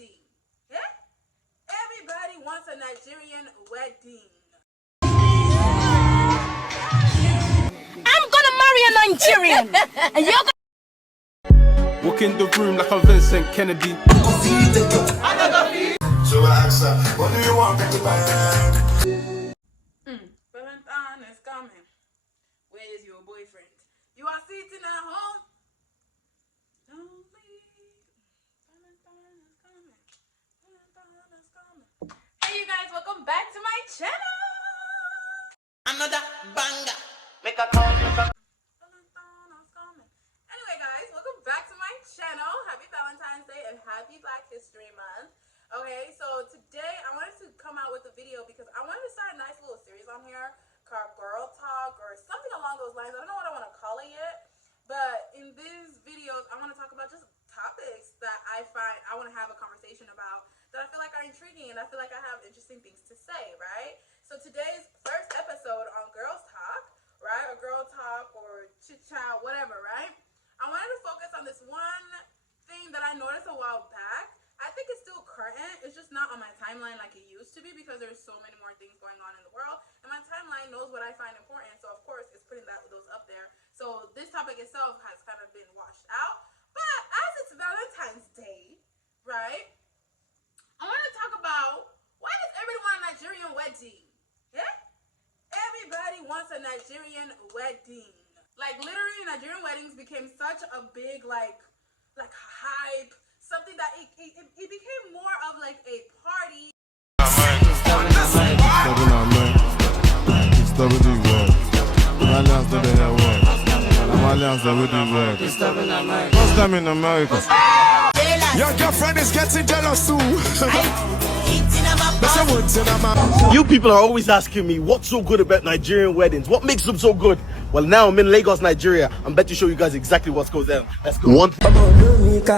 wedding. Yeah? Everybody wants a Nigerian wedding. I'm gonna marry a Nigerian. And you're gonna walk in the room like a Vincent Kennedy. So I asked her, what do you want me to buy? Valentine is coming. Where is your boyfriend? You are sitting at home. Lonely. Valentine is coming. Valentine is coming. Hey you guys, welcome back to my channel. Another banger. Make a call. Valentine is coming. Anyway guys, welcome back to my channel. Happy Valentine's Day and happy Black History Month. Okay, so today I wanted to come out with a video because I wanted to start a nice little series on here called Girl Talk or something along those lines. I don't know what I want to call it yet, but in these videos I want to talk about just topics that I find I want to have a conversation about that I feel like are intriguing and I feel like I have interesting things to say, right? So today's first episode on Girls Talk, right, or Girl Talk or Chit Chat, whatever, right? I wanted to focus on this one thing that I noticed a while back. I think it's still current. It's just not on my timeline like it used to be because there's so many more things going on in the world. And my timeline knows what I find important. So, of course, it's putting those up there. So, this topic itself has kind of been washed out. But as it's Valentine's Day, right, I want to talk about why does everybody want a Nigerian wedding? Yeah? Everybody wants a Nigerian wedding. Like, literally, Nigerian weddings became such a big, like hype. Something that it became more of like a party. First time in America. Your girlfriend is getting jealous too. You people are always asking me what's so good about Nigerian weddings. What makes them so good? Well, now I'm in Lagos, Nigeria. I'm about to show you guys exactly what goes down. Let's go. It gave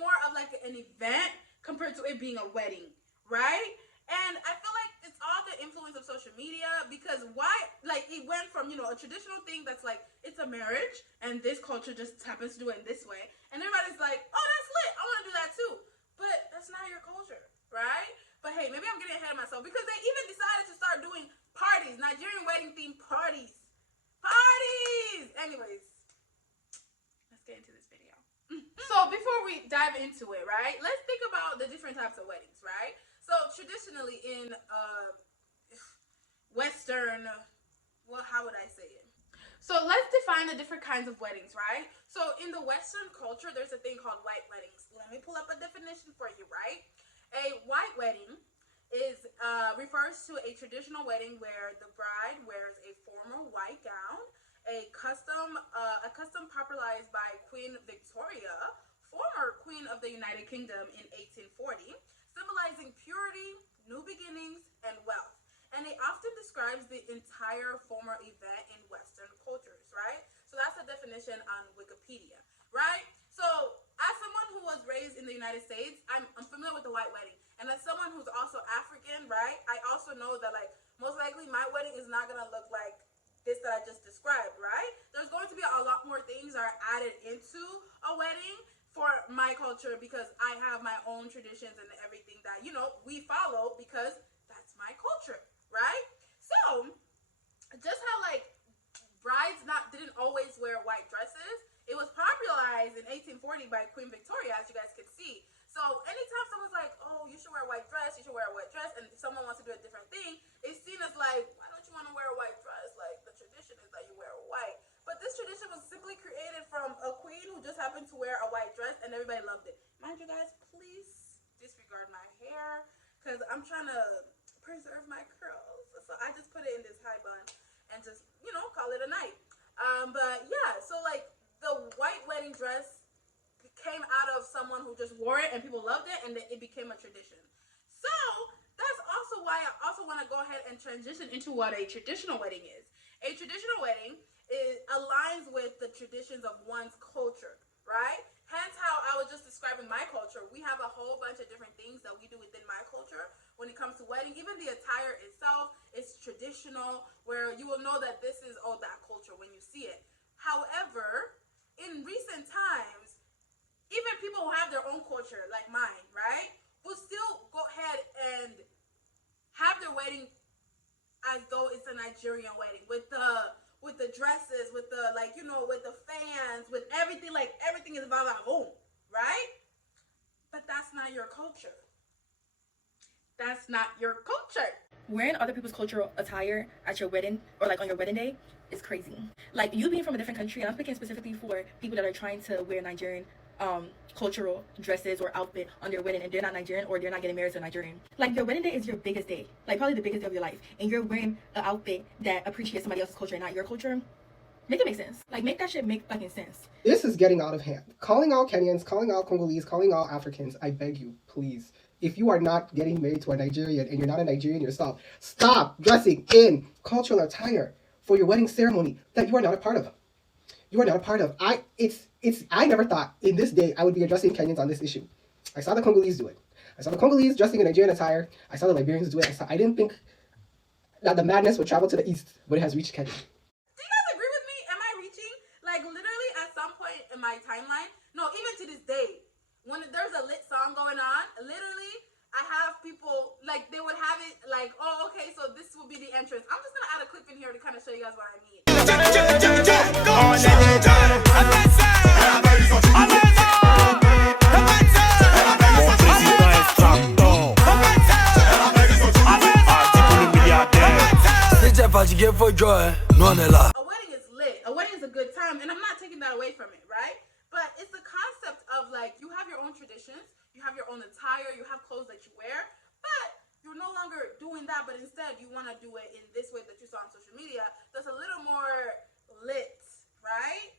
more of like an event compared to it being a wedding, right? And I feel like it's all the influence of social media because why, like it went from, you know, a traditional thing that's like, it's a marriage and this culture just happens to do it in this way. And everybody's like, oh, that's lit. I want to do that too. But that's not your culture, right? But hey, maybe I'm getting ahead of myself because they even decided to start doing parties, Nigerian wedding themed parties. Parties! Anyways, let's get into this video. So before we dive into it, right, let's think about the different types of weddings, right? So traditionally in Western, well, how would I say it? So let's define the different kinds of weddings, right? So in the Western culture, there's a thing called white weddings. Let me pull up a definition for you, right? A white wedding is refers to a traditional wedding where the bride wears a formal white gown, a custom popularized by Queen Victoria, former Queen of the United Kingdom in 1840, symbolizing purity, new beginnings, and wealth. And it often describes the entire formal event in Western cultures, right? So that's the definition on Wikipedia, right? So as someone who was raised in the United States, I'm familiar with the white wedding. And as someone who's also African, right, I also know that, like, most likely my wedding is not going to look like this that I just described, right? There's going to be a lot more things that are added into a wedding for my culture because I have my own traditions and everything that, you know, we follow because that's my culture, right? So, just how, like, brides didn't always wear white dresses, it was popularized in 1840 by Queen Victoria, as you guys can see. So anytime someone's like, oh, you should wear a white dress, you should wear a white dress, and if someone wants to do a different thing, it's seen as like, why don't you want to wear a white dress? Like, the tradition is that you wear white. But this tradition was simply created from a queen who just happened to wear a white dress, and everybody loved it. Mind you guys, please disregard my hair, because I'm trying to preserve my curls. So I just put it in this high bun and just, you know, call it a night. But yeah, so like the white wedding dress came out of someone who just wore it and people loved it, and then it became a tradition. So that's also why I also want to go ahead and transition into what a traditional wedding is. A traditional wedding aligns with the traditions of one's culture, right? Hence how I was just describing my culture. We have a whole bunch of different things that we do within my culture when it comes to wedding. Even the attire itself is traditional, where you will know that this is that culture when you see it. However, in recent times, even people who have their own culture, like mine, right, will still go ahead and have their wedding as though it's a Nigerian wedding with the dresses, with the with the fans, with everything. Like everything is about home, right? But that's not your culture. That's not your culture. Wearing other people's cultural attire at your wedding or like on your wedding day is crazy. Like you being from a different country, and I'm speaking specifically for people that are trying to wear Nigerian cultural dresses or outfit on their wedding and they're not Nigerian or they're not getting married to a Nigerian. Like your wedding day is your biggest day, like probably the biggest day of your life, and you're wearing an outfit that appreciates somebody else's culture and not your culture. Make it make sense. Like make that shit make fucking sense. This is getting out of hand. Calling out Kenyans, calling out Congolese, calling out Africans. I beg you, please. If you are not getting married to a Nigerian and you're not a Nigerian yourself, stop dressing in cultural attire for your wedding ceremony that you are not a part of. You are not a part of. I never thought in this day I would be addressing Kenyans on this issue. I saw the Congolese do it. I saw the Congolese dressing in Nigerian attire. I saw the Liberians do it. I didn't think that the madness would travel to the east, but it has reached Kenya. Do you guys agree with me? Am I reaching? Like literally at some point in my timeline, no, even to this day, when there's a lit song going on, literally I have people like they would have it like, oh, okay, so this will be the entrance. I'm just gonna add a clip in here to kind of show you guys what I mean. A wedding is lit. A wedding is a good time, and I'm not taking that away from it, right? But it's the concept of like you have your own traditions, you have your own attire, you have clothes that you wear, but you're no longer doing that, but instead you want to do it in this way that you saw on social media that's a little more lit, right?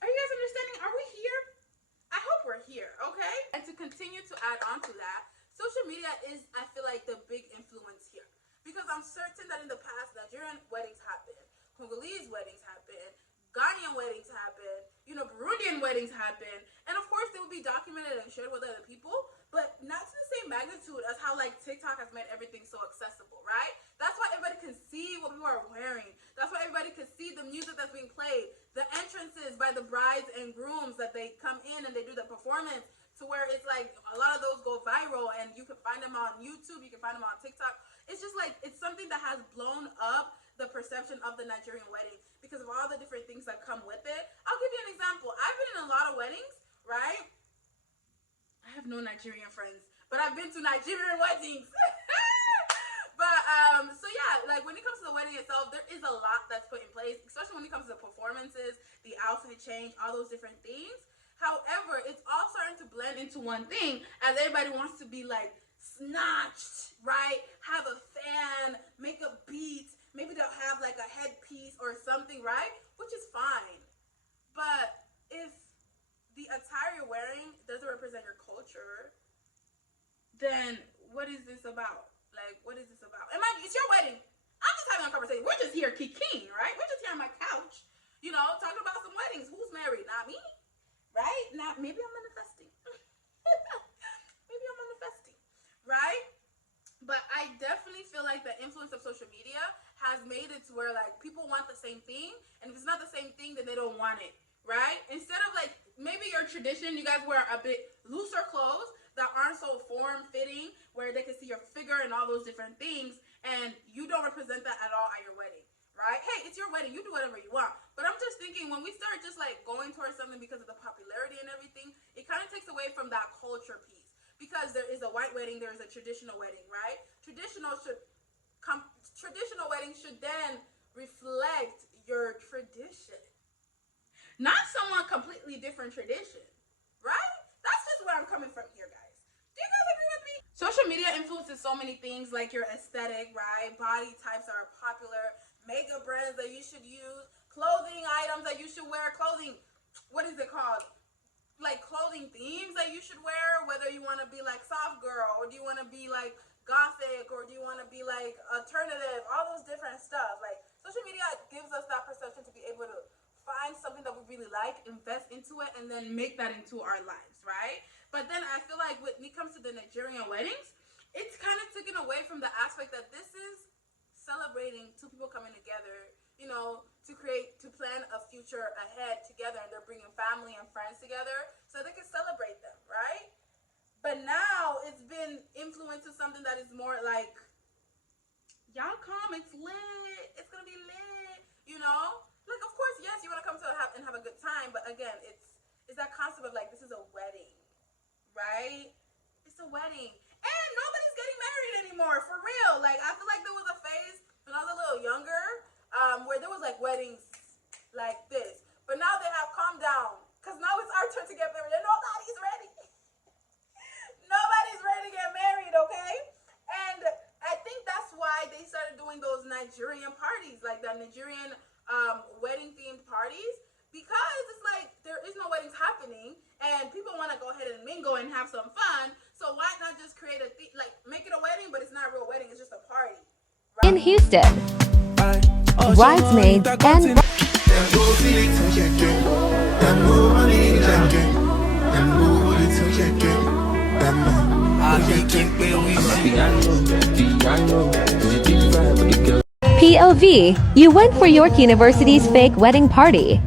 Are you guys understanding? Are we here? I hope we're here, okay? And to continue to add on to that, social media is, I feel like, the big influence here. Because I'm certain that in the past, Nigerian weddings happen, Congolese weddings happen, Ghanaian weddings happen, Burundian weddings happen, and of course they will be documented and shared with other people, but not to the same magnitude as how like TikTok has made everything so accessible, right? That's why everybody can see what people are wearing. That's why everybody can see the music that's being played, the entrances by the brides and grooms that they come in and they do the performance, to where it's like a lot of those go viral and you can find them on YouTube, you can find them on TikTok. It's just like, it's something that has blown up the perception of the Nigerian wedding because of all the different things that come with it. I'll give you an example. I've been in a lot of weddings, right? I have no Nigerian friends, but I've been to Nigerian weddings. But so yeah, like when it comes to the wedding itself, there is a lot that's put in place, especially when it comes to the performances, the outfit change, all those different things. However, it's all starting to blend into one thing as everybody wants to be like snatched, right? Have a fan, make a beat, maybe they'll have like a headpiece or something, right? Which is fine. But if the attire you're wearing doesn't represent your culture, then what is this about? Like, what is this about? It's your wedding. I'm just having a conversation. We're just here kikiing, right? We're just here on my couch, talking about some weddings. Who's married? Not me, right? Not maybe I'm manifesting. Maybe I'm manifesting, right? But I definitely feel like the influence of social media has made it to where like people want the same thing, and if it's not the same thing, then they don't want it, right? Instead of like maybe your tradition, you guys wear a bit looser clothes that aren't so form-fitting, where they can see your figure and all those different things, and you don't represent that at all at your wedding, right? Hey, it's your wedding, you do whatever you want. But I'm just thinking, when we start just like going towards something because of the popularity and everything, it kind of takes away from that culture piece. Because there is a white wedding, there is a traditional wedding, right? Traditional wedding should then reflect your tradition, not someone completely different tradition, right? That's just where I'm coming from here, guys. Do you guys agree with me? Social media influences so many things, like your aesthetic, right? Body types that are popular, makeup brands that you should use, clothing items that you should wear, what is it called? Like clothing themes that you should wear, whether you want to be like soft girl, or do you want to be like gothic, or do you want to be like alternative, all those different stuff. Like social media gives us that perception to be able to find something that we really like, invest into it, and then make that into our lives, right? But then I feel like when it comes to the Nigerian weddings, it's kind of taken away from the aspect that this is celebrating two people coming together, to plan a future ahead together, and they're bringing family and friends together so they can celebrate them. then now it's been influenced to something that is more like, y'all come, it's lit, it's gonna be lit, you know? Like, of course, yes, you want to come to and have a good time, but again, it's that concept of like, this is a wedding, right? It's a wedding. And nobody's getting married anymore, for real. Like, I feel like there was a phase when I was a little younger, where there was like weddings like this. But now they have calmed down, because now it's our turn to get married, and nobody's ready. Nobody's ready to get married, okay? And I think that's why they started doing those Nigerian parties, like the Nigerian wedding-themed parties, because it's like there is no weddings happening, and people want to go ahead and mingle and have some fun. So why not just create like make it a wedding, but it's not a real wedding; it's just a party. Right? In Houston, bridesmaids and POV, you went for York University's fake wedding party.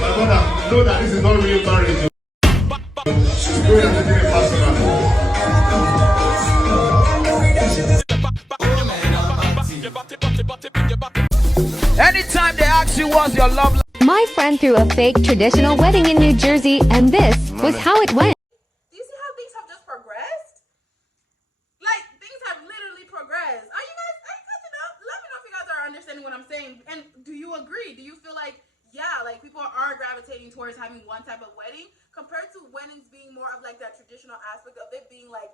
My brother, know that this is not real marriage. She's going to do it personal. Anytime they ask you what's your love life. My friend threw a fake traditional wedding in New Jersey, and this was how it went. Do you see how things have just progressed? Like, things have literally progressed. Are you catching up? Let me know if you guys are understanding what I'm saying. And do you agree? Do you feel like, yeah, like people are gravitating towards having one type of wedding compared to weddings being more of like that traditional aspect of it being like,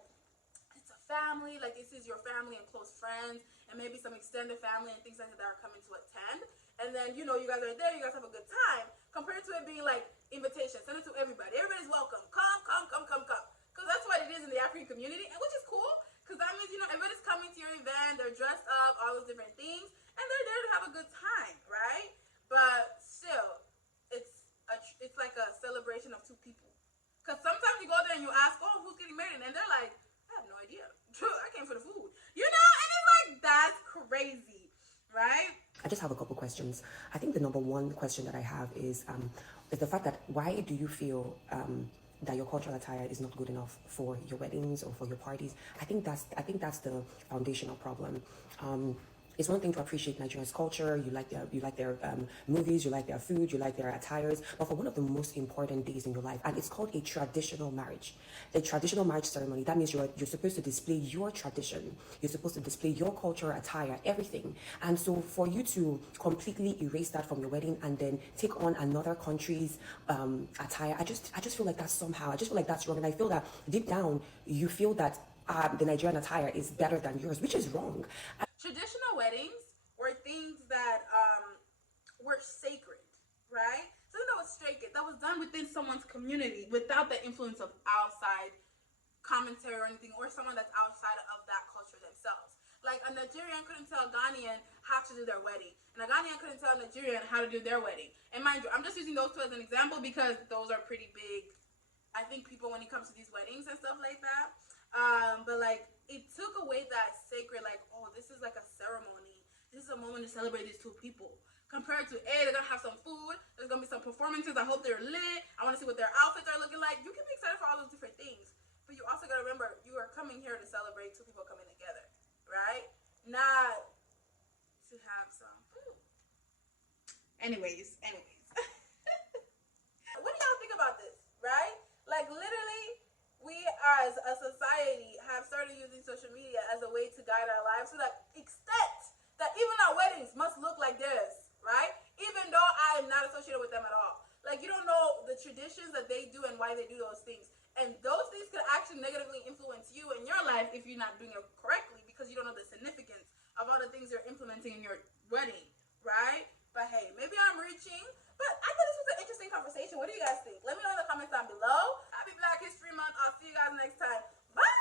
it's a family, like this is your family and close friends, and maybe some extended family and things like that are coming to attend. And then, you know, you guys are there, you guys have a good time, compared to it being like invitation, send it to everybody. Everybody's welcome. Come. Because that's what it is in the African community, and which is cool, because that means, you know, everybody's coming to your event, they're dressed up, all those different things, and they're there to have a good time, right? But still, it's like a celebration of two people. Because sometimes you go there and you ask, oh, who's getting married? And they're like, I have no idea. I came for the food. You know? And it's like, that's crazy, right? I just have a couple questions. I think the number one question that I have is the fact that why do you feel that your cultural attire is not good enough for your weddings or for your parties? I think that's the foundational problem. It's one thing to appreciate Nigeria's culture. You like their movies, you like their food, you like their attires. But for one of the most important days in your life, and it's called a traditional marriage, a traditional marriage ceremony. That means you're supposed to display your tradition. You're supposed to display your culture, attire, everything. And so for you to completely erase that from your wedding and then take on another country's attire, I just feel like that's wrong. And I feel that deep down you feel that the Nigerian attire is better than yours, which is wrong. Traditional weddings were things that were sacred, right? Something that was sacred, that was done within someone's community without the influence of outside commentary or anything, or someone that's outside of that culture themselves. Like a Nigerian couldn't tell a Ghanaian how to do their wedding, and a Ghanaian couldn't tell a Nigerian how to do their wedding. And mind you, I'm just using those two as an example because those are pretty big, I think, people when it comes to these weddings and stuff like that. But like, it took away that sacred, like, oh, this is like a ceremony. This is a moment to celebrate these two people. Compared to, hey, they're gonna have some food. There's gonna be some performances. I hope they're lit. I want to see what their outfits are looking like. You can be excited for all those different things, but you also gotta remember you are coming here to celebrate two people coming together, right? Not to have some food. Anyways. What do y'all think about this, right? Like, literally, we as a society have started using social media as a way to guide our lives to that extent that even our weddings must look like this, right? Even though I am not associated with them at all. Like, you don't know the traditions that they do and why they do those things. And those things could actually negatively influence you in your life if you're not doing it correctly, because you don't know the significance of all the things you're implementing in your wedding, right? But hey, maybe I'm reaching. But I thought this was an interesting conversation. What do you guys think? Let me know in the comments down below. Happy Black History Month. I'll see you guys next time. Bye!